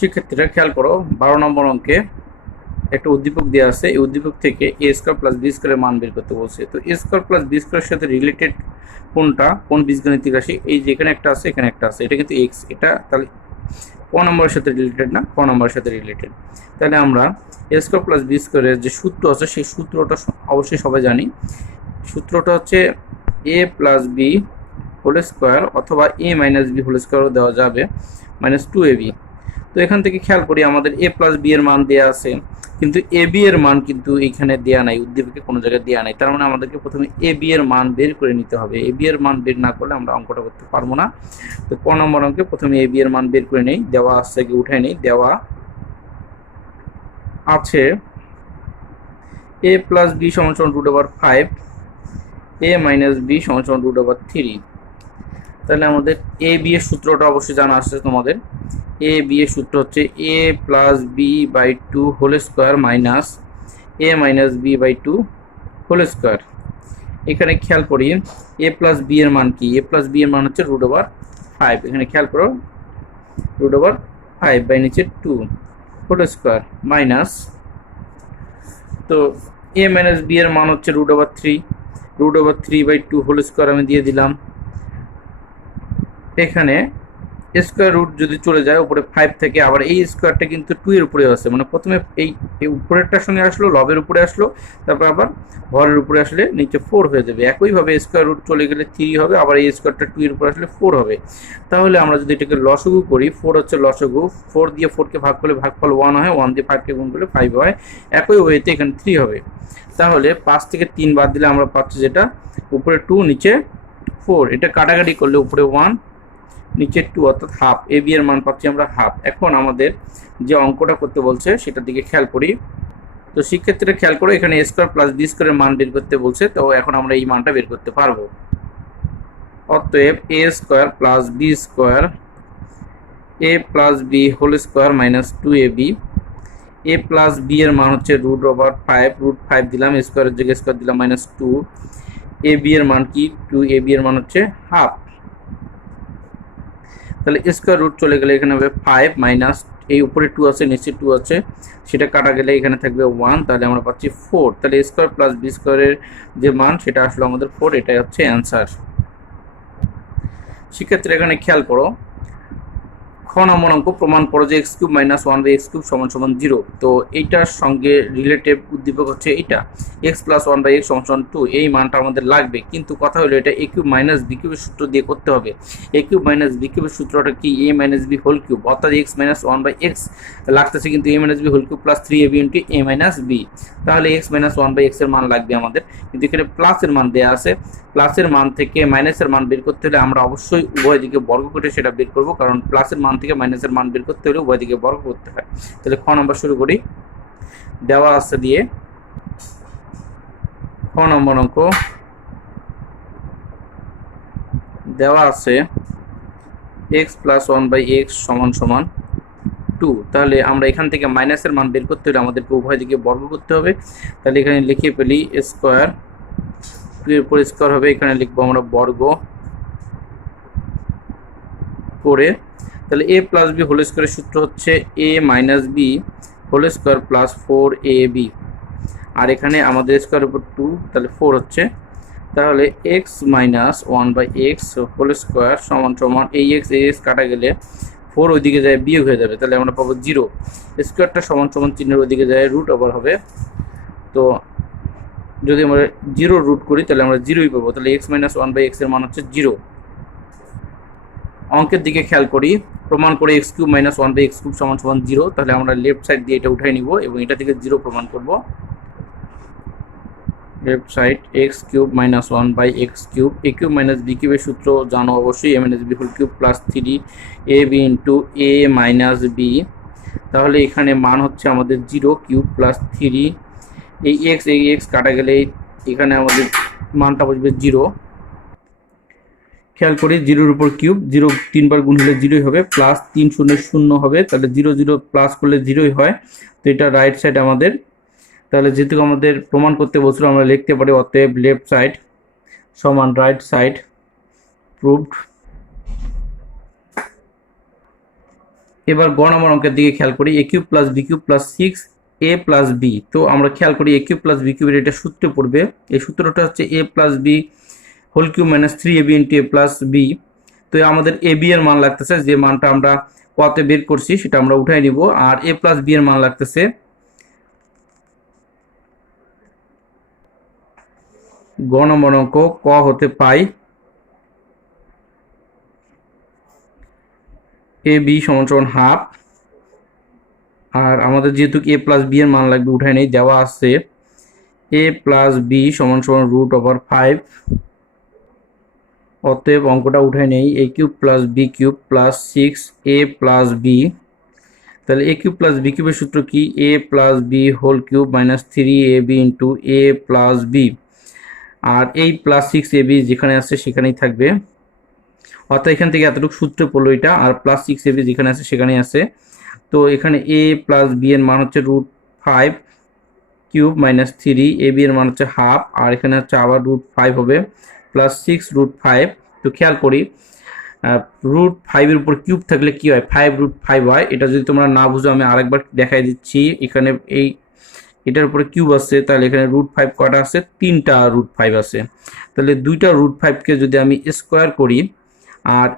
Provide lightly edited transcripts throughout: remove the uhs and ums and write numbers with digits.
শিক্ষার্থীরা খেয়াল করো 12 নম্বর অঙ্কে একটা উদ্দীপক দেওয়া আছে। এই উদ্দীপক থেকে এ স্কোয়ার প্লাস বি স্কোয়ারের মান বের করতে বলছে। তো এ স্কোয়ার প্লাস বি স্কোয়ারের সাথে রিলেটেড কোনটা, কোন বীজগণিতিক রাশি? এই যে এখানে একটা আছে, এখানে একটা আছে, এটা কিন্তু এক্স, এটা তাহলে ক নম্বরের সাথে রিলেটেড না, ক নম্বরের সাথে রিলেটেড। তাহলে আমরা এ স্কোয়ার প্লাস বি স্কোয়ারের যে সূত্র আছে সেই সূত্রটা অবশ্যই সবাই জানি। সূত্রটা হচ্ছে A plus B whole square অথবা এ মাইনাস বি হোল স্কোয়ারও দেওয়া যাবে, মাইনাস 2ab। তো এখান থেকে খেয়াল করি আমাদের এ প্লাস বি এর মান দেওয়া আছে, কিন্তু এ বি এর মান কিন্তু এখানে দেওয়া নাই, উদ্দীপকে কোনো জায়গায় দেওয়া নাই। তার মানে আমাদেরকে প্রথমে এ বি এর মান বের করে নিতে হবে। এ বি এর মান বের না করলে আমরা অঙ্কটা করতে পারবো না। তো ক নম্বর অঙ্কে প্রথমে এ বি এর মান বের করে নেই। দেওয়া আছে কি উঠাই নেই, দেওয়া আছে এ প্লাস বি সমান সমান √5, এ মাইনাস বি সমান সমান √3। তাহলে আমাদের এ বি এর সূত্রটা অবশ্যই জানা আছে তোমাদের। এ বি এর সূত্র হচ্ছে A plus B by 2 whole square minus A minus B by 2 whole square. এখানে খেয়াল করি এ প্লাস বি এর মান কি? এ প্লাস বি এর মান হচ্ছে √5। এখানে খেয়াল করো √5 বাই নিচে 2 হোল স্কোয়ার মাইনাস, তো এ মাইনাস বি এর মান হচ্ছে √3, √3 বাই 2 হোল স্কোয়ার আমি দিয়ে দিলাম। এখানে স্কোয়ার রুট যদি চলে যায় উপরে 5 থেকে, আবার এই স্কোয়ারটা কিন্তু 2 এর উপরে আছে, মানে প্রথমে এই উপরেরটার সঙ্গে আসলো, লবের উপরে আসলো, তারপর আবার হরের উপরে আসলে নিচে 4 হয়ে যাবে। একইভাবে স্কোয়ার রুট চলে গেলে 3 হবে, আবার এই স্কোয়ারটা 2 এর উপরে আসলে 4 হবে। তাহলে আমরা যদি এটাকে লসগু করি, 4 হচ্ছে লসগু, 4 দিয়ে 4কে ভাগ করলে ভাগফল 1 হয়, 1 দিয়ে 5কে গুণ করলে 5 হয়। একই ওয়েতে এখানে 3 হবে। তাহলে 5 থেকে 3 বাদ দিলে আমরা পাচ্ছি যেটা উপরে 2 নিচে 4, এটা কাটাকাটি করলে উপরে 1 নিচে 2 অর্থাৎ হাফ। এ বি এর মান পাচ্ছি আমরা হাফ। এখন আমাদের যে অঙ্কটা করতে বলছে সেটার দিকে খেয়াল করি। তো শিক্ষার্থীরা খেয়াল করো, এখানে এ স্কোয়ার প্লাস বি স্কোয়ারের মান বের করতে বলছে। তো এখন আমরা এই মানটা বের করতে পারবো। অতএব A square plus B square A plus B whole square minus 2ab। A plus B এর মান হচ্ছে √5, √5 দিলাম, স্কোয়ারের জায়গায় স্কোয়ার দিলাম -2। এ বি এর মান কি? 2ab এর মান হচ্ছে হাফ। তাহলে স্কোয়ার রুট চলে গেলে এখানে হবে 5 মাইনাস এই উপরে 2 আছে, নিচে 2 আছে, সেটা কাটা গেলে এখানে থাকবে 1, তাহলে আমরা পাচ্ছি 4। তাহলে স্কোয়ার প্লাস বি স্কোয়ারের যে মান সেটা আসলে আমাদের 4, এটাই হচ্ছে অ্যান্সার। শিক্ষার্থীরা এখানে খেয়াল করো, খ নম্বর অঙ্ক প্রমাণ করো যে x³ - 1/x³ = 0। তো এইটার সঙ্গে রিলেটিভ উদ্দীপক হচ্ছে এটা x + 1/x = 2। এই মানটা আমাদের লাগবে, কিন্তু কথা হলো এটা a³ - b³ এর সূত্র দিয়ে করতে হবে। a³ - b³ এর সূত্রটা কি? a - b হোল কিউব, অর্থাৎ x - 1/x লাগতেছে, কিন্তু a - b whole cube plus 3ab * a - b। তাহলে x - 1/x এর মান লাগবে আমাদের, কিন্তু এখানে প্লাসের মান দেওয়া আছে। প্লাসের মান থেকে মাইনাসের মান বের করতে হলে আমরা অবশ্যই উভয় দিকে বর্গ করে সেটা বের করব, কারণ প্লাসের মান থেকে মাইনাসের মান বের করতে হলে উভয় দিকে বর্গ করতে হয়। তাহলে খ নম্বর শুরু করি। দেওয়া আছে দিয়ে খ নম্বর অঙ্ক দেওয়া আছে x + 1/x = 2। তাহলে আমরা এখান থেকে মাইনাসের মান বের করতে হলে আমাদেরকে উভয় দিকে বর্গ করতে হবে। তাহলে এখানে লিখে ফেলি স্কোয়ার, 2 এর উপর স্কোয়ার হবে, এখানে লিখবো আমরা বর্গ করে। তাহলে a + b হোল স্কোয়ারের সূত্র হচ্ছে a - b whole square plus 4ab, আর এখানে আমাদের স্কোয়ারের উপর 2, তাহলে 4 হচ্ছে। তাহলে x - 1/x হোল স্কোয়ার = এই x কাটা গেলে 4 ওইদিকে যায় বিয়োগ হয়ে যাবে, তাহলে আমরা পাবো 0। স্কোয়ারটা সমান চিহ্নের ওইদিকে যায় রুট ওভার হবে। তো যদি আমরা 0 রুট করি তাহলে আমরা 0ই পাবো। তাহলে x - 1/x এর মান হচ্ছে 0। অঙ্কের দিকে খেয়াল করি, প্রমাণ করে x³ - 1/x³ = 0। তাহলে আমরা লেফট সাইড দিয়ে এটা উঠাই নিব এবং এটা থেকে 0 প্রমাণ করব। Left side x³ - 1/x³, a³ - b³ এর সূত্র জানো অবশ্যই, a - b whole cube plus 3ab * a - b। তাহলে এখানে মান হচ্ছে আমাদের 0 কিউব প্লাস 3, এই x কাটা গেলে এখানে আমাদের মানটা বসবে 0। খেয়াল করি 0-এর উপর কিউব, 0 3 বার গুণ হলে 0ই হবে, প্লাস 3 0 0 হবে, তাহলে 0 0 প্লাস করলে 0ই হয়। তো এটা রাইট সাইড আমাদের। তাহলে যেহেতু আমাদের প্রমাণ করতে বলছিল, আমরা লিখতে পারি অতএব লেফট সাইড সমান রাইট সাইড প্রুভড। এবার গ নম্বর অঙ্কের দিকে খেয়াল করি, A cube plus B cube plus 6 A plus B. তো আমরা খেয়াল করি এ কিউব প্লাস বি কিউবের এটা সূত্রে পড়বে, এই সূত্রটা হচ্ছে A plus B whole cube minus 3ab into A plus B. তো আমাদের এ বি এর মান লাগতেছে, যে মানটা আমরা কতে বের করছি সেটা আমরা উঠাই নিব, আর এ প্লাস বি এর মান লাগতেছে গ নম্বর অঙ্ক ক হতে পাই এ বি সমান সমান হাফ। আর আমাদের যেহেতু এ প্লাস বি এর মান লাগবে উঠাই নেই, দেওয়া আছে এ প্লাস বি সমান সমান √5। অতএব অঙ্কটা উঠাই নেই, A cube plus B cube plus 6a plus B. তাহলে এ কিউব প্লাস বি কিউবের সূত্র কি, A plus B whole cube minus 3ab into A plus B. আর এই প্লাস 6ab যেখানে আছে সেখানেই থাকবে, অর্থাৎ এখান থেকে এতটুকু সূত্র পড়লো এটা, আর প্লাস 6ab যেখানে আছে সেখানেই আছে। তো এখানে এ প্লাস বি এর মান হচ্ছে √5 কিউব মাইনাস 3ab এর মান হচ্ছে হাফ, আর এখানে হচ্ছে আবার √5 হবে প্লাস 6√5। তো খেয়াল করি √5 এর উপর কিউব থাকলে কি হয়, 5√5 হয়। এটা যদি তোমরা না বুঝো আমি আরেকবার দেখাই দিচ্ছি, এখানে এই এটার উপরে কিউব আছে, তাহলে এখানে √5 কটা আছে, 3টা √5 আছে। তাহলে 2টা √5কে যদি আমি স্কোয়ার করি, আর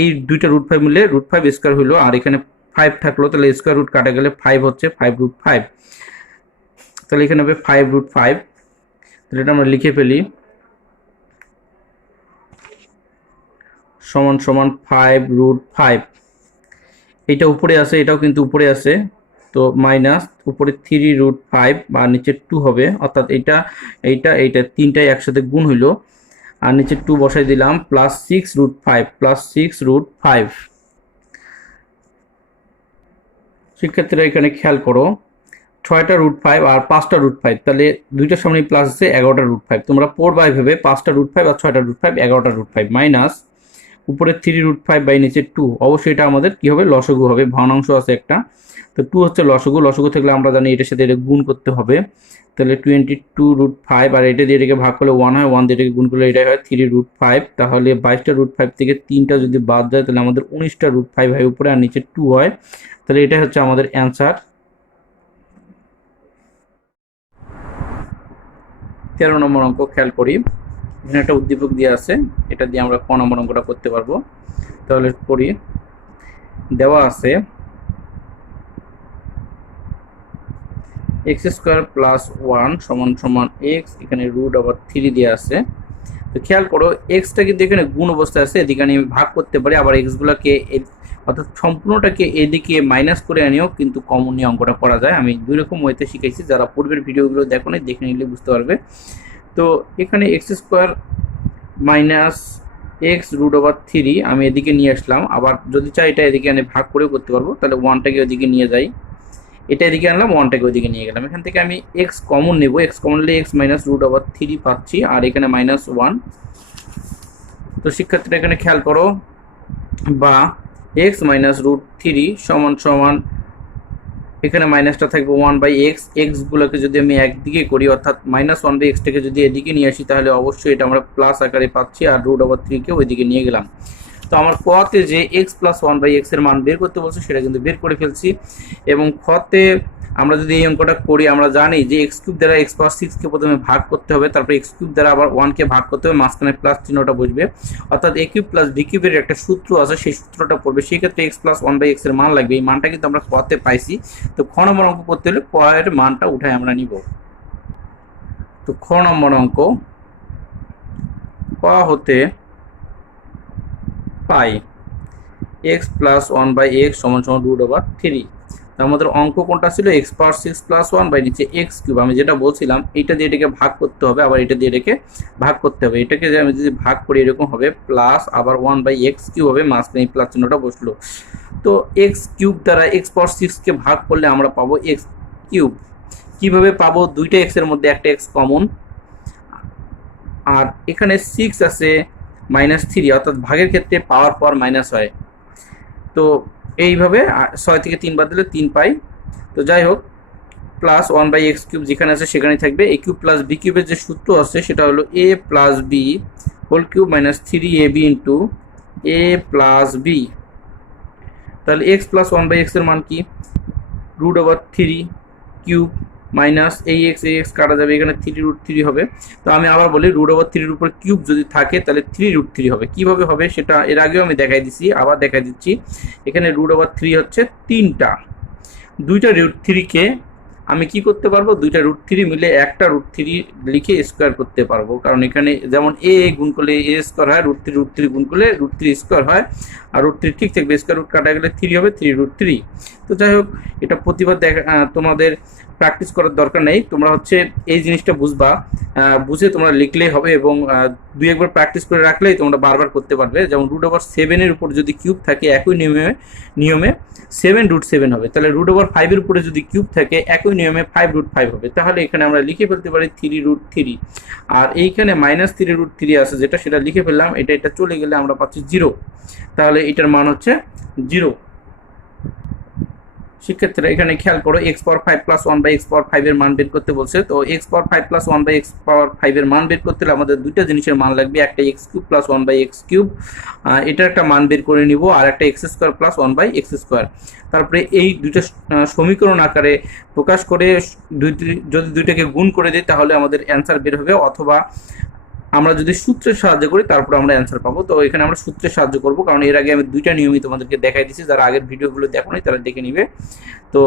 এই 2টা √5 মিলে √5 স্কোয়ার হলো, আর এখানে 5 থাকলো, তাহলে স্কোয়ার রুট কাটা গেলে 5 হচ্ছে 5√5। তাহলে এখানে হবে 5√5। তাহলে এটা আমরা লিখে ফেলি সমান সমান 5√5। এটা উপরে আছে, এটাও কিন্তু উপরে আছে, তো মাইনাস উপরে 3√5 বা নিচে 2 হবে, অর্থাৎ এইটা এইটা এইটা তিনটাই একসাথে গুণ হইলো, আর নিচে 2 বসাই দিলাম প্লাস 6√5 প্লাস 6√5। শিক্ষার্থীরা এখানে খেয়াল করো 6টা √5 আর 5টা √5, তাহলে দুইটার সামনে প্লাস আছে 11টা √5। তোমরা পড়বা এইভাবে 5টা √5 আর 6টা √5 11টা √5 মাইনাস উপরে 3√5 বাই নিচে 2। অবশ্যই এটা আমাদের কি হবে, লসগু হবে, ভগ্নাংশ আছে একটা, তো 2 হচ্ছে লসগু। লসগু থাকলে আমরা জানি এটার সাথে এটা গুণ করতে হবে, তাহলে 22√5, আর এটা দিয়ে এটাকে ভাগ করলে 1 হয়, 1 দিয়ে এটাকে গুণ করলে এটাই হয় 3√5। তাহলে 22টা √5 থেকে 3টা যদি বাদ যায় তাহলে আমাদের 19টা √5 হয় উপরে, আর নিচে 2 হয়। তাহলে এটা হচ্ছে আমাদের অ্যান্সার। 13 নম্বর অঙ্ক খেয়াল করি, এখানে একটা উদ্দীপক দিয়ে আছে, এটা দিয়ে আমরা ক নম্বর অঙ্কটা করতে পারবো। তাহলে করি, দেওয়া আছে x² প্লাস 1 সমান সমান x, এখানে √3 দিয়ে আছে। তো খেয়াল করো এক্সটা কিন্তু এখানে গুণ অবস্থায় আছে, এদিকে আমি ভাগ করতে পারি, আবার এক্সগুলোকে অর্থাৎ সম্পূর্ণটাকে এদিকে মাইনাস করে আনিও কিন্তু কমন নিয়ে অঙ্কটা করা যায়। আমি দুই রকম ওয়েতে শিখাইছি, যারা পূর্বের ভিডিওগুলো দেখো না দেখে নিলে বুঝতে পারবে। তো এখানে x² মাইনাস x √3 আমি এদিকে নিয়ে আসলাম, আবার যদি চাই এটা এদিকে আমি ভাগ করেও করতে পারবো, তাহলে 1টাকে ওদিকে নিয়ে যাই, এটা এদিকে আনলাম, 1টাকে ওইদিকে নিয়ে গেলাম। এখান থেকে আমি x কমন নেব, x কমন নিলে x মাইনাস √3 পাচ্ছি, আর এখানে -1। তো শিক্ষার্থীরা এখানে খেয়াল করো, বা x মাইনাস √3 সমান সমান এখানে মাইনাসটা থাকবে 1/x। এক্সগুলোকে যদি আমি একদিকে করি, অর্থাৎ -1/xটাকে যদি এদিকে নিয়ে আসি, তাহলে অবশ্যই এটা আমরা প্লাস আকারে পাচ্ছি, আর √3কে ওইদিকে নিয়ে গেলাম। তো আমার কতে যে x প্লাস 1/x এর মান বের করতে বলছে সেটা কিন্তু বের করে ফেলছি। এবং খতে আমরা যদি এই অঙ্কটা করি, আমরা জানি যে x³ দ্বারা x পাওয়ার 6কে প্রথমে ভাগ করতে হবে, তারপরে x³ দ্বারা আবার 1কে ভাগ করতে হবে, মাঝখানে প্লাস চিহ্নটা বসবে, অর্থাৎ a³ প্লাস b³ এর একটা সূত্র আছে, সেই সূত্রটা পড়বে। সেই ক্ষেত্রে x প্লাস 1/x এর মান লাগবে, এই মানটা কিন্তু আমরা কতে পাইছি। তো খ নম্বর অঙ্ক করতে হলে ক এর মানটা উঠাই আমরা নিব। তো খ নম্বর অঙ্ক ক হতে পাই x প্লাস 1/x সমান সমান √3। আমাদের অঙ্ক কোনটা ছিল, x পাওয়ার 6 প্লাস 1 বাই নিচে x³ আমি যেটা বলছিলাম, এইটা দিয়ে এটাকে ভাগ করতে হবে, আবার এটা দিয়ে এটাকে ভাগ করতে হবে। এটাকে যে আমি যদি ভাগ করি এরকম হবে, প্লাস আবার 1/x³ হবে, মাঝখানে প্লাস চিহ্নটা বসলো। তো x³ দ্বারা x পাওয়ার 6কে ভাগ করলে আমরা পাবো x³। কিভাবে পাবো, দুইটা x এর মধ্যে একটা x কমন, আর এখানে 6 আছে -3, অর্থাৎ ভাগের ক্ষেত্রে পাওয়ার পর মাইনাস হয়। তো এইভাবে 6 থেকে 3 বাদ দিলে 3 পাই। তো যাই হোক, প্লাস 1/x³ যেখানে আছে সেখানেই থাকবে। a³ প্লাস b³ এর যে সূত্র আছে সেটা হলো a plus b whole cube minus 3ab into a plus b। তাহলে এক্স প্লাস ওয়ান বাই এক্সের মান কি, √3 কিউব মাইনাস এই এক্স কাটা যাবে, এখানে 3√3 হবে। তো আমি আবার বলি √3 উপর কিউব যদি থাকে তাহলে 3√3 হবে। কিভাবে হবে সেটা এর আগেও আমি দেখাই দিচ্ছি, আবার দেখাই দিচ্ছি। এখানে √3 হচ্ছে 3টা, 2টা √3কে আমি কি করতে পারবো, 2টা √3 মিলে একটা √3 লিখে স্কোয়ার করতে পারবো, কারণ এখানে যেমন এ গুণ করলে এ স্কোয়ার হয়, √3 গুণ করলে √3 স্কোয়ার হয়, আর √3 ঠিক থাকবে, স্কোয়ার রুট কাটা গেলে 3 হবে, 3√3। তো যাই হোক, এটা প্রতিবার তোমাদের প্র্যাকটিস করার দরকার নেই, তোমরা হচ্ছে এই জিনিসটা বুঝবা, বুঝে তোমরা লিখলেই হবে, এবং 2-1বার প্র্যাকটিস করে রাখলেই তোমরা বারবার করতে পারবে। যেমন √7 উপর যদি কিউব থাকে একই নিয়মে 7√7 হবে, তাহলে √5 উপরে যদি কিউব থাকে একই নিয়মে 5√5 হবে। তাহলে এখানে আমরা লিখে ফেলতে পারি 3√3, আর এইখানে -3√3 আছে যেটা, সেটা লিখে ফেললাম, এটা চলে গেলে আমরা পাচ্ছি 0, তাহলে এটার মান হচ্ছে 0। শিক্ষার্থীরা এখানে খেয়াল করো, x⁵ প্লাস 1/x⁵ এর মান বের করতে বলছে। তো x⁵ প্লাস 1/x⁵ এর মান বের করতে হলে আমাদের দুইটা জিনিসের মান লাগবে, একটা x³ প্লাস 1/x³, এটার একটা মান বের করে নিব, আর একটা x² প্লাস 1/x²। তারপরে এই দুইটা সমীকরণ আকারে প্রকাশ করে যদি দুইটাকে গুণ করে দিই তাহলে আমাদের অ্যান্সার বের হবে, অথবা আমরা যদি সূত্রের সাহায্য করি তারপর আমরা অ্যান্সার পাবো। তো এখানে আমরা সূত্রের সাহায্য করব, কারণ এর আগে আমি দুইটা নিয়মই তোমাদেরকে দেখাই দিচ্ছি, যারা আগের ভিডিওগুলো দেখোনি তারা দেখে নিবে। তো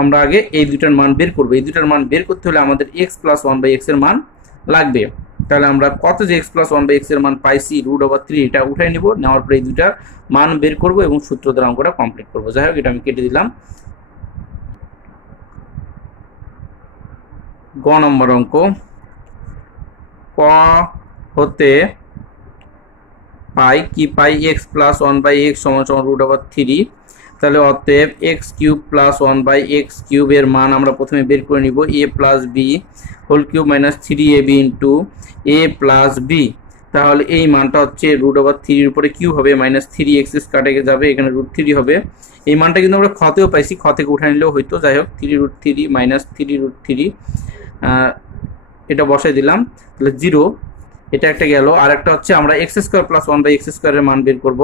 আমরা আগে এই দুইটার মান বের করবো। এই দুইটার মান বের করতে হলে আমাদের x প্লাস 1/x এর মান লাগবে। তাহলে আমরা কত যে x প্লাস 1/x এর মান পাইছি, √3, এটা উঠাই নিব, নেওয়ার পরে এই দুইটার মান বের করব এবং সূত্র দ্বারা অঙ্কটা কমপ্লিট করবো। যাই হোক, এটা আমি কেটে দিলাম। গ নম্বর অঙ্ক, ক হতে পাই কি পাই, x প্লাস 1/x সমান √3। তাহলে অতএব x³ প্লাস 1/x³ এর মান আমরা প্রথমে বের করে নিব, a plus B whole cube minus 3ab into a plus B. তাহলে এই মানটা হচ্ছে √3 এর উপরে কিউ হবে, -3x কাটে যাবে, এখানে √3 হবে। এই মানটা কিন্তু আমরা খতেও পাইছি, খ থেকে উঠে নিলেও হইতো। যাই হোক, 3√3 মাইনাস 3√3 এটা বসাই দিলাম, তাহলে 0, এটা একটা গেল। আর একটা হচ্ছে আমরা x² প্লাস 1/x² এর মান বের করব।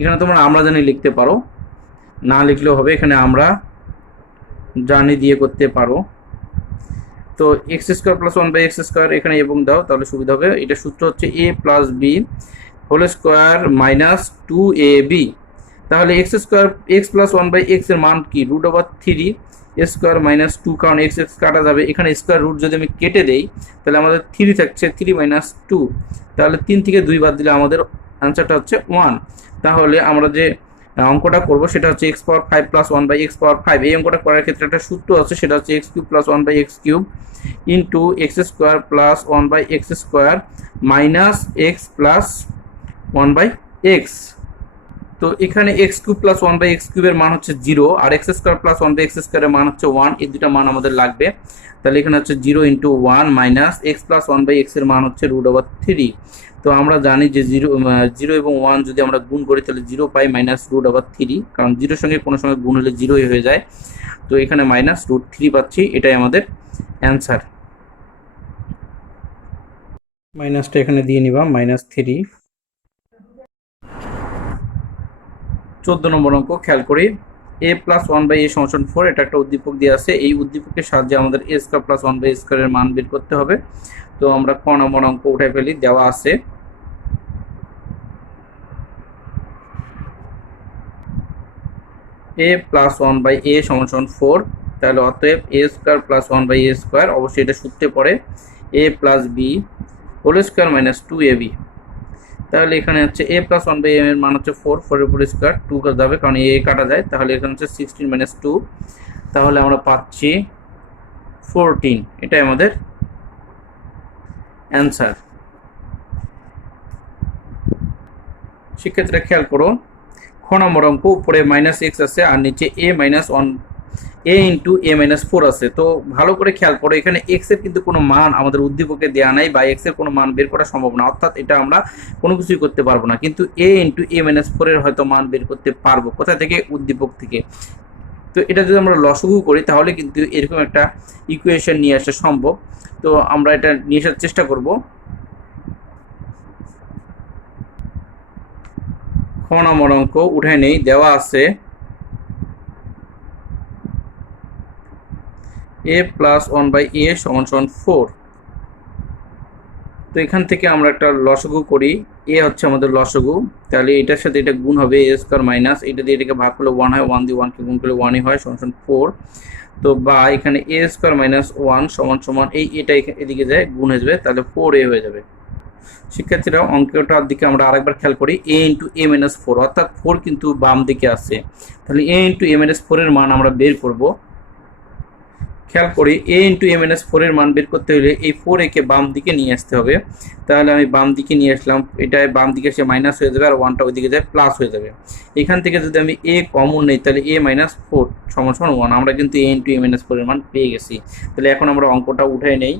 এখানে তোমরা আমরা জানি লিখতে পারো, না লিখলেও হবে, এখানে আমরা জানি দিয়ে করতে পারো। তো x² প্লাস 1/x² এখানে এবং দাও, তাহলে সুবিধা হবে। এটা সূত্র হচ্ছে a plus B whole square minus 2ab। তাহলে x প্লাস 1/x এর মান কি, √3 স্কোয়ার মাইনাস 2, কারণ x কাটা যাবে, এখানে স্কোয়ার রুট যদি আমি কেটে দেই তাহলে আমাদের 3 থাকছে, 3 - 2, তাহলে 3 থেকে 2 বাদ দিলে আমাদের আনসারটা হচ্ছে 1। তাহলে আমরা যে অঙ্কটা করব সেটা হচ্ছে x⁵ প্লাস 1/x⁵। এই অঙ্কটা করার ক্ষেত্রে একটা সূত্র আছে, সেটা হচ্ছে x³ plus 1/x³ into x² plus 1/x² minus x plus 1/x। তো এখানে x³ প্লাস 1/x³ এর মান হচ্ছে 0, আর x² প্লাস 1/x² এর মান হচ্ছে 1, এই দুটা মান আমাদের লাগবে। তাহলে এখানে হচ্ছে 0 × 1 মাইনাস x প্লাস 1/x এর মান হচ্ছে √3। তো আমরা জানি যে 0 এবং 1 যদি আমরা গুণ করি তাহলে 0 পাই মাইনাস √3, কারণ 0-র সঙ্গে কোনো সঙ্গে গুণ হলে 0 হয়ে যায়। তো এখানে -√3 পাচ্ছি, এটাই আমাদের অ্যান্সার। মাইনাসটা এখানে দিয়ে নিবা, -3। 14 নম্বর অঙ্ক, খেয়াল করি, a প্লাস 1/a সমান 4, এটা একটা উদ্দীপক দিয়ে আছে। এই উদ্দীপকের সাহায্যে আমাদের a² প্লাস 1/a² এর মান বের করতে হবে। তো আমরা ক নম্বর অঙ্ক উঠাই ফেলি, দেওয়া আছে a প্লাস 1/a সমান 4। তাহলে অতএব a² প্লাস 1/a², অবশ্যই এটা সূত্রে পড়ে, a plus B whole square minus 2ab। তাহলে এখানে হচ্ছে a প্লাস 1/a এর মান হচ্ছে 4, 4 এর উপর স্কোয়ার, 2 কাটা যাবে কারণ a কাটা যায়, তাহলে এখানে হচ্ছে 16 - 2, তাহলে আমরা পাচ্ছি 14। এটাই আমাদের অ্যান্সার। শিক্ষার্থীরা খেয়াল করো, খ নম্বর অঙ্ক, উপরে -x আছে আর নিচে a ইন্টু a - 4 আছে। তো ভালো করে খেয়াল করো, এখানে x এর কিন্তু কোনো মান আমাদের উদ্দীপকে দেওয়া নাই, বা x এর কোনো মান বের করা সম্ভব না, অর্থাৎ এটা আমরা কোনো কিছুই করতে পারবো না। কিন্তু a ইন্টু a - 4 এর হয়তো মান বের করতে পারবো, কোথা থেকে, উদ্দীপক থেকে। তো এটা যদি আমরা লসাগু করি তাহলে কিন্তু এরকম একটা ইকুয়েশন নিয়ে আসা সম্ভব। তো আমরা এটা নিয়ে আসার চেষ্টা করব। খ খ নম্বর অঙ্ক উঠাই নেই, দেওয়া আছে a প্লাস 1/a সমান সমান 4। তো এখান থেকে আমরা একটা লসাগু করি, এ হচ্ছে আমাদের লসাগু, তাহলে এটার সাথে এটা গুণ হবে a স্কোয়ার মাইনাস এটা দিয়ে এটাকে ভাগ করলে 1 হয়, 1 দিয়ে 1কে গুণ করলে 1ই হয় সমান সমান 4। তো বা এখানে a স্কোয়ার মাইনাস 1 সমান সমান এটা এদিকে যায় গুণ হয়ে যাবে, তাহলে 4a হয়ে যাবে। শিক্ষার্থীরা অঙ্কটার দিকে আমরা আরেকবার খেয়াল করি, a ইন্টু a মাইনাস 4, অর্থাৎ 4 কিন্তু বাম দিকে আছে, তাহলে a ইন্টু a মাইনাস 4 এর মান আমরা বের করব। খেয়াল করি a ইন্টু a মাইনাস 4 এর মান বের করতে হলে এই 4a কে বাম দিকে নিয়ে আসতে হবে, তাহলে আমি বাম দিকে নিয়ে আসলাম, এটা বাম দিকে এসে মাইনাস হয়ে যাবে আর 1টা ওইদিকে যায় প্লাস হয়ে যাবে। এখান থেকে যদি আমি a কমন নেই তাহলে a মাইনাস 4 সমান সমান 1, আমরা কিন্তু a ইন্টু a মাইনাস 4 এর মান পেয়ে গেছি। তাহলে এখন আমরা অঙ্কটা উঠাই নেই,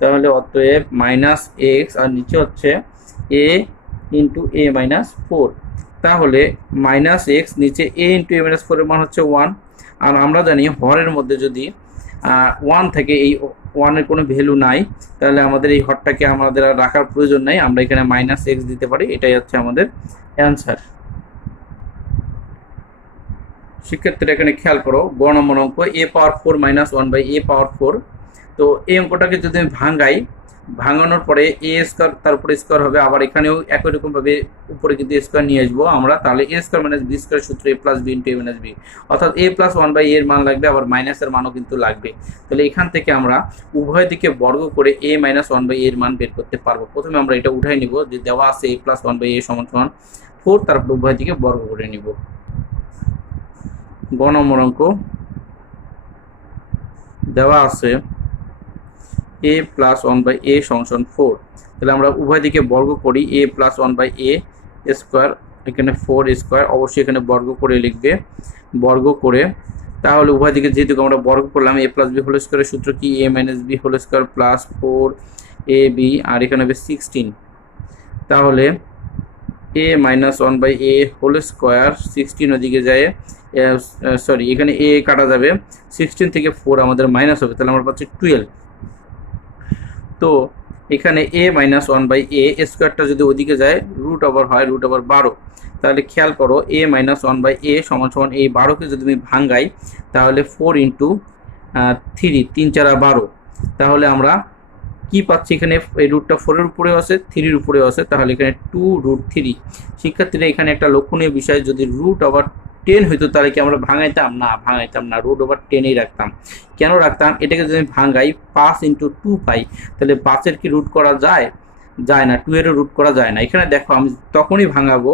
তাহলে অতএব মাইনাস এক্স আর নিচে হচ্ছে a ইন্টু a মাইনাস 4, তাহলে মাইনাস এক্স নিচে a ইন্টু a মাইনাস 4 এর মান হচ্ছে 1। আর আমরা জানি হরের মধ্যে যদি 1 থেকে এই 1 এর কোনো ভ্যালু নাই, তাহলে আমাদের এই হরটাকে আমাদের আর রাখার প্রয়োজন নাই, আমরা এখানে মাইনাস এক্স দিতে পারি, এটাই হচ্ছে আমাদের অ্যান্সার। শিক্ষার্থীরা এখানে খেয়াল করো, গ নম্বর অঙ্ক a পাওয়ার 4 মাইনাস 1/a পাওয়ার 4। তো এই অঙ্কটাকে যদি আমি ভাঙাই, ভাঙানোর পরে a স্কোয়ার তার উপরে স্কোয়ার হবে, আবার এখানেও একই রকম ভাবে উপরে কিন্তু স্কোয়ার নিয়ে আসবো আমরা, তাহলে a square minus B square সূত্র a plus B into a minus B, অর্থাৎ a প্লাস 1/a এর মান লাগবে, আবার মাইনাসের মানও কিন্তু লাগবে। তাহলে এখান থেকে আমরা উভয় দিকে বর্গ করে a মাইনাস 1/a এর মান বের করতে পারবো। প্রথমে আমরা এটা উঠাই নিব, যে দেওয়া আছে a প্লাস 1/a সমান সমান 4, তারপর উভয় দিকে বর্গ করে নিব। গ নম্বর অঙ্ক দেওয়া আছে a প্লাস 1/a সমান সমান 4, তাহলে আমরা উভয় দিকে বর্গ করি, a প্লাস 1/a স্কোয়ার, এখানে 4 স্কোয়ার, অবশ্যই এখানে বর্গ করে লিখবে, বর্গ করে তাহলে উভয় দিকে যেহেতু আমরা বর্গ করলাম, a প্লাস বি হোল স্কোয়ারের সূত্র কি a minus B whole square plus 4ab, আর এখানে হবে 16, তাহলে a minus 1/a whole square 16 ওদিকে যায়, সরি এখানে a কাটা যাবে, 16 থেকে 4 আমাদের মাইনাস হবে, তাহলে আমরা পাচ্ছি 12। তো এখানে a মাইনাস 1/a স্কোয়ারটা যদি ওদিকে যায় রুট ওভার হয়, রুট ওভার 12, তাহলে খেয়াল করো a মাইনাস 1/a সমান সমান এই 12কে যদি আমি ভাঙ্গাই তাহলে 4 ইন্টু 3, 3 4 12, তাহলে আমরা কি পাচ্ছি, এখানে এই রুটটা 4 এর উপরেও আছে 3 এর উপরেও আছে, তাহলে এখানে 2√3। শিক্ষার্থীরা এখানে একটা লক্ষণীয় বিষয়, যদি রুট ওভার 10 হইতো তাহলে কি আমরা ভাঙাইতাম না, ভাঙাইতাম না, রুট ওভার 10ই রাখতাম। কেন রাখতাম, এটাকে যদি আমি ভাঙাই 5 ইন্টু 2 পাই, তাহলে 5-এর কি রুট করা যায়, যায় না, 2 এরও রুট করা যায় না। এখানে দেখো আমি তখনই ভাঙাবো,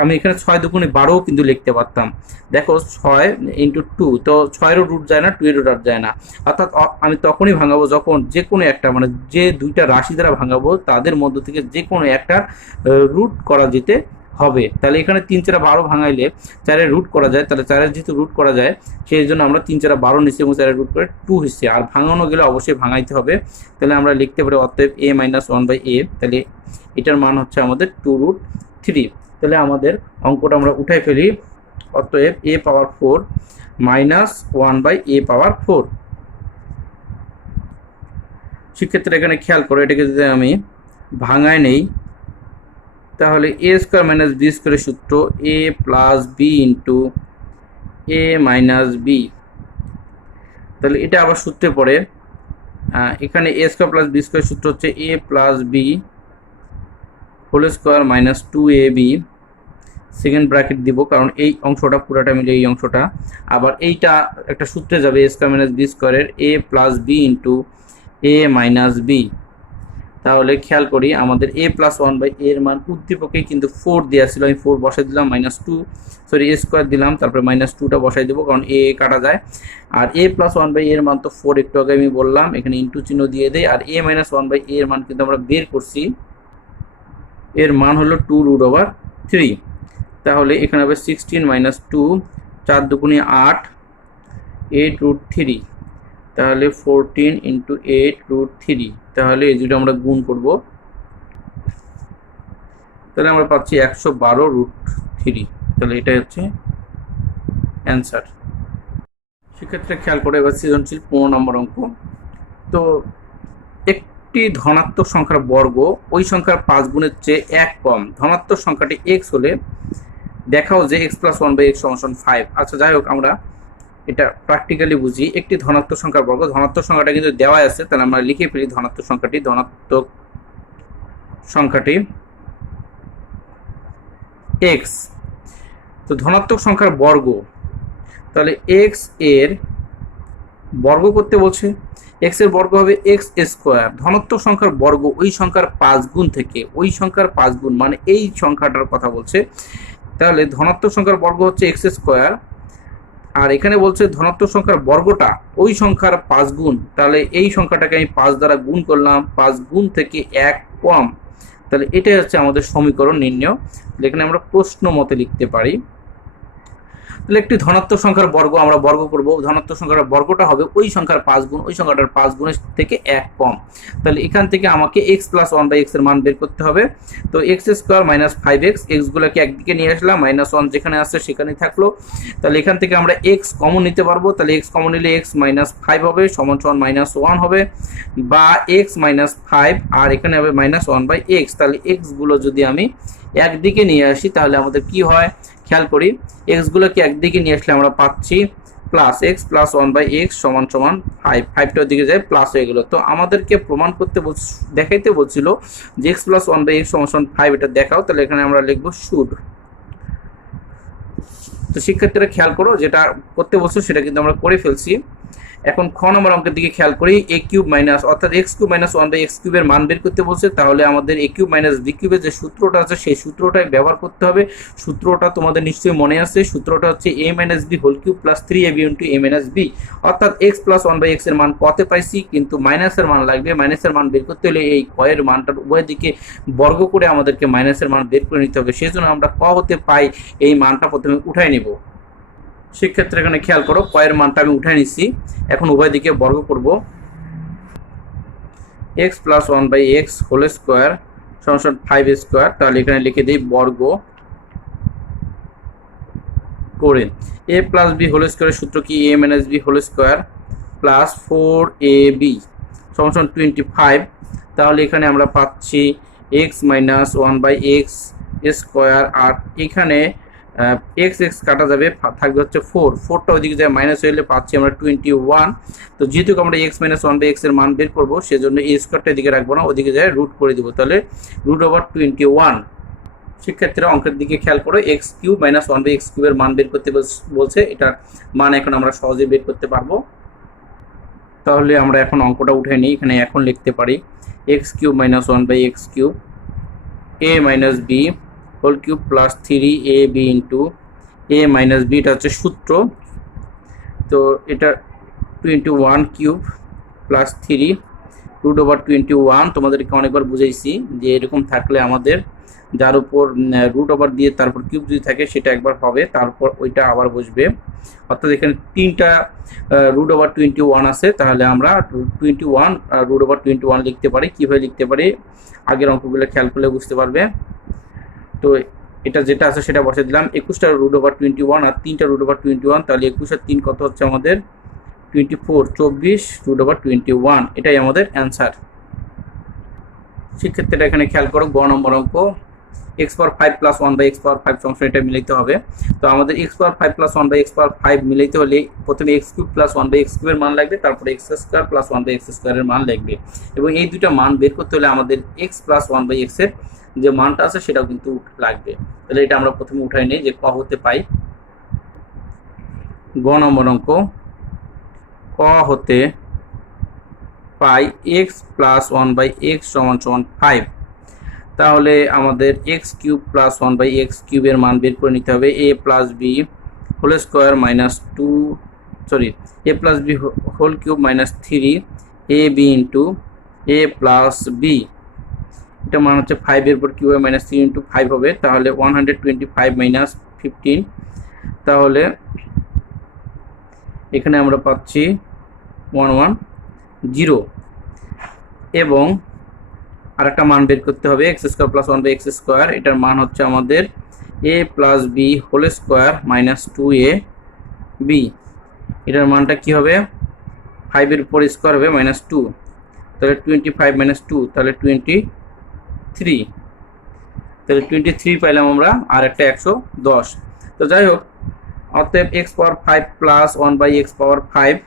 আমি এখানে 6 দুগুণে 12 কিন্তু লিখতে পারতাম, দেখো 6 ইন্টু 2, তো 6-এরও রুট যায় না, 2-এরও রুট যায় না, অর্থাৎ আমি তখনই ভাঙাবো যখন যে কোনো একটা, মানে যে দুইটা রাশি দ্বারা ভাঙাবো তাদের মধ্য থেকে যে কোনো একটা রুট করা যেতে হবে। তাহলে এখানে 3 4 12 ভাঙাইলে 4-এর রুট করা যায়, তাহলে 4-এর যেহেতু রুট করা যায় সেই জন্য আমরা 3 4 12 নিচ্ছি এবং 4-এর রুট করে 2 হিসছে, আর ভাঙানো গেলে অবশ্যই ভাঙাইতে হবে। তাহলে আমরা লিখতে পারি অতএব a মাইনাস 1/a, তাহলে এটার মান হচ্ছে আমাদের 2√3। তাহলে আমাদের অঙ্কটা আমরা উঠাই ফেলি, অতএব a পাওয়ার 4 মাইনাস 1/a পাওয়ার 4। শিক্ষার্থীরা এখানে খেয়াল করো, এটাকে যদি আমি ভাঙায় নেই তাহলে a স্কোয়ার মাইনাস বি স্কোয়ারের সূত্র a plus B into a minus B, তাহলে এটা আবার সূত্রে পড়ে, এখানে a স্কোয়ার প্লাস বি স্কোয়ারের সূত্র হচ্ছে a plus B whole square minus 2ab, second bracket দিব কারণ এই অংশটা পুরোটা মিলে এই অংশটা, আবার এইটা একটা সূত্রে যাবে a স্কোয়ার মাইনাস বি স্কোয়ারের a plus B into a minus B. তাহলে খেয়াল করি আমাদের a প্লাস 1/a এর মান উদ্দীপকে কিন্তু 4 দেওয়া ছিল, আমি 4 বসাই দিলাম, -2 সরি a স্কোয়ার দিলাম, তারপরে -2টা বসাই দেবো কারণ a কাটা যায়, আর a প্লাস 1/a এর মান তো 4 একটু আগে আমি বললাম, এখানে ইন্টু চিহ্ন দিয়ে দেয়, আর a মাইনাস 1/a এর মান কিন্তু আমরা বের করছি, এর মান হলো 2√3। তাহলে এখানে হবে 16 মাইনাস 2, 4 দুগুণে 8, 8√3, তাহলে 14 ইন্টু 8√3, তাহলে এই দুটো আমরা গুণ করব, তাহলে আমরা পাচ্ছি 112√3, তাহলে এটাই হচ্ছে অ্যান্সার। সেক্ষেত্রে খেয়াল করে এবার সৃজনশীল 15 নম্বর অঙ্ক। তো একটি ধনাত্মক সংখ্যার বর্গ ওই সংখ্যার 5 গুণের চেয়ে 1 কম, ধনাত্মক সংখ্যাটি x হলে দেখাও যে X plus one by x সমান 5। আচ্ছা যাই হোক, আমরা এটা প্র্যাকটিক্যালি বুঝি। একটি ধনাত্মক সংখ্যার বর্গ, ধনাত্মক সংখ্যাটা কিন্তু দেওয়া আছে, তাহলে আমরা লিখে ফেলি ধনাত্মক সংখ্যাটি এক্স। তো ধনাত্মক সংখ্যার বর্গ, তাহলে এক্স এর বর্গ করতে বলছে, এক্স এর বর্গ হবে এক্স স্কোয়ার। ধনাত্মক সংখ্যার বর্গ ওই সংখ্যার 5 গুণ থেকে, ওই সংখ্যার 5 গুণ মানে এই সংখ্যাটার কথা বলছে। তাহলে ধনাত্মক সংখ্যার বর্গ হচ্ছে এক্স স্কোয়ার, আর এখানে বলছে ধনাত্মক সংখ্যার বর্গটা ওই সংখ্যার 5 গুণ। তাহলে এই সংখ্যাটাকে আমি 5 দ্বারা গুণ করলাম, 5 গুণ থেকে 1 কম। তাহলে এটাই হচ্ছে আমাদের সমীকরণ নির্ণয়। এখানে আমরা প্রশ্ন মতে লিখতে পারি। তাহলে একটি ধনাত্মক সংখ্যার বর্গ আমরা বর্গ করব, ধনাত্মক সংখ্যার বর্গটা হবে ওই সংখ্যার 5 গুণ, ওই সংখ্যাটার 5 গুণের থেকে 1 কম। তাহলে এখান থেকে আমাকে X plus one by X এর মান বের করতে হবে। তো এক্স স্কোয়ার মাইনাস 5x, এক্সগুলোকে একদিকে নিয়ে আসলাম, -1 যেখানে আসছে সেখানেই থাকলো। তাহলে এখান থেকে আমরা এক্স কমন নিতে পারবো, তাহলে এক্স কমন নিলে এক্স মাইনাস 5 হবে সমান -1 হবে, বা এক্স মাইনাস 5 আর এখানে হবে -1 বাই এক্স। তাহলে এক্স গুলো যদি আমি একদিকে নিয়ে আসি তাহলে আমাদের কি হয় খেয়াল করি, এক্স গুলোকে একদিকে নিয়ে আসলে আমরা পাচ্ছি plus X plus 1 by x সমান 5। 5টার দিকে যায় প্লাস হয়ে গেল। তো আমাদেরকে প্রমাণ করতে দেখাইতে বলছিল যে এক্স প্লাস 1 বাই এক্স সমান 5, এটা দেখাও। তাহলে এখানে আমরা লিখবো শুড। তো শিক্ষার্থীরা খেয়াল করো, যেটা করতে বলছো সেটা কিন্তু আমরা করে ফেলছি। এখন খ নম্বর অঙ্কের দিকে খেয়াল করি, এ কিউব মাইনাস অর্থাৎ X cube minus 1 by x কিউবের মান বের করতে বলছে। তাহলে আমাদের এ কিউব মাইনাস বি কিউবের যে সূত্রটা আছে সেই সূত্রটাই ব্যবহার করতে হবে। সূত্রটা তোমাদের নিশ্চয়ই মনে আছে, সূত্রটা হচ্ছে A minus B whole cube plus 3ab into A minus B. অর্থাৎ এক্স প্লাস 1 বাই এক্স এর মান কতে পাইছি, কিন্তু মাইনাসের মান লাগবে। মাইনাসের মান বের করতে হলে এই ক এর মানটার উভয় দিকে বর্গ করে আমাদেরকে মাইনাসের মান বের করে নিতে হবে। সেই জন্য আমরা ক হতে পাই এই মানটা প্রথমে উঠাই নিব। সেক্ষেত্রে এখানে খেয়াল করো, কয়ের মানটা আমি উঠে নিচ্ছি, এখন উভয় দিকে বর্গ করব। X plus 1 by X whole square সমান 5 স্কোয়ার। তাহলে এখানে লিখে দিই বর্গ করে এ প্লাস বি হোল স্কোয়ারের সূত্র কি, A minus B whole square plus 4ab সমান 25। তাহলে এখানে আমরা পাচ্ছি X minus 1 by x square, আর এখানে এক্স এক্স কাটা যাবে, থাকবে হচ্ছে 4টা ওইদিকে যায় মাইনাস হয়ে গেলে পাচ্ছি আমরা 21। তো যেহেতু আমরা এক্স মাইনাস 1 বাই এক্স এর মান বের করবো সেজন্য এই স্কোয়ারটা এদিকে রাখবো না, ওদিকে যায় রুট করে দিব। তাহলে √21। শিক্ষার্থীরা অঙ্কের দিকে খেয়াল করো, X cube minus 1 by x কিউবের মান বের করতে বলছে। এটার মান এখন আমরা সহজে বের করতে পারবো। তাহলে আমরা এখন অঙ্কটা উঠে নিই। এখানে এখন লিখতে পারি X cube minus 1 by X cube A minus B whole cube plus 3ab into A minus B, এটা হচ্ছে সূত্র। তো এটা 21 কিউব প্লাস 3 √21। তোমাদেরকে অনেকবার বুঝাইছি যে এরকম থাকলে আমাদের যার উপর √ওভার দিয়ে তারপর কিউব যদি থাকে সেটা একবার হবে, তারপর ওইটা আবার বসবে। অর্থাৎ এখানে 3টা √21 আছে, তাহলে আমরা 21 √21 লিখতে পারি। কীভাবে লিখতে পারি আগের অঙ্কগুলো খেয়াল করলে বুঝতে পারবে। তো এটা যেটা আছে সেটা বসে দিলাম, 21টা √21 আর 3টা √21। তাহলে 21 আর 3 কত হচ্ছে আমাদের 24, 24 √21। এটাই আমাদের অ্যান্সার। সেক্ষেত্রে এখানে খেয়াল করো, গ নম্বর অঙ্ক x power 5 plus 1 by x power 5 function এটা মিলাইতে হবে। তো আমাদের x power 5 plus 1 by x power 5 মিলাইতে হলে প্রথমে x cube plus 1 by x কিউবের মান লাগবে, তারপরে x square plus 1 by x স্কোয়ারের মান লাগবে। এবং এই দুইটা মান বের করতে হলে আমাদের এক্স প্লাস 1 বাই এক্স এর যে মানটা আছে সেটাও কিন্তু লাগবে। তাহলে এটা আমরা প্রথমে উঠাই নেই যে ক হতে পাই। গ নম্বর অঙ্ক ক হতে পাই এক্স প্লাস 1 বাই এক্স সমান 5। তাহলে আমাদের x cube plus 1 by x কিউবের মান বের করে নিতে হবে। A plus B whole square minus a plus B whole cube minus 3ab into A plus b, এটা মান হচ্ছে 5 এর পর কিউবে মাইনাস 3 ইন্টু 5 হবে। তাহলে 125 মাইনাস 15। তাহলে এখানে আমরা পাচ্ছি 110 এবং আরেকটা মান বের করতে হবে x square plus 1 by x square. এটার মান হচ্ছে আমাদের a plus B whole square minus 2ab। এটার মানটা কি হবে 5 এর উপর স্কোয়ার হবে -2, তাহলে 25 - 2 তাহলে 23। তাহলে 23 পাইলাম আমরা, আর একটা 110। তো যাই হোক, অতএব এক্স পাওয়ার 5 প্লাস 1/x⁵,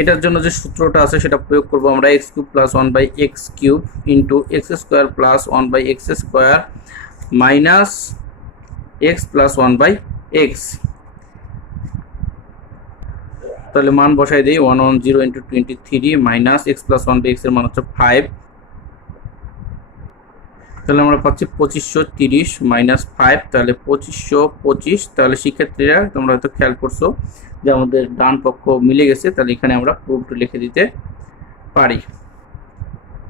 এটার জন্য যে সূত্রটা আছে সেটা প্রয়োগ করব আমরা, x³ plus 1/x³ into x² plus 1/x² minus x plus 1/x। তাহলে মান বসাই দিই, 110 into 23 minus x plus 1/x এর মান হচ্ছে 5। তাহলে আমরা পাচ্ছি 2530 মাইনাস 5, তাহলে 2525। তাহলে শিক্ষার্থীরা তোমরা হয়তো খেয়াল করছো যে আমাদের ডান পক্ষ মিলে গেছে, তাহলে এখানে আমরা প্রুফটা লিখে দিতে পারি।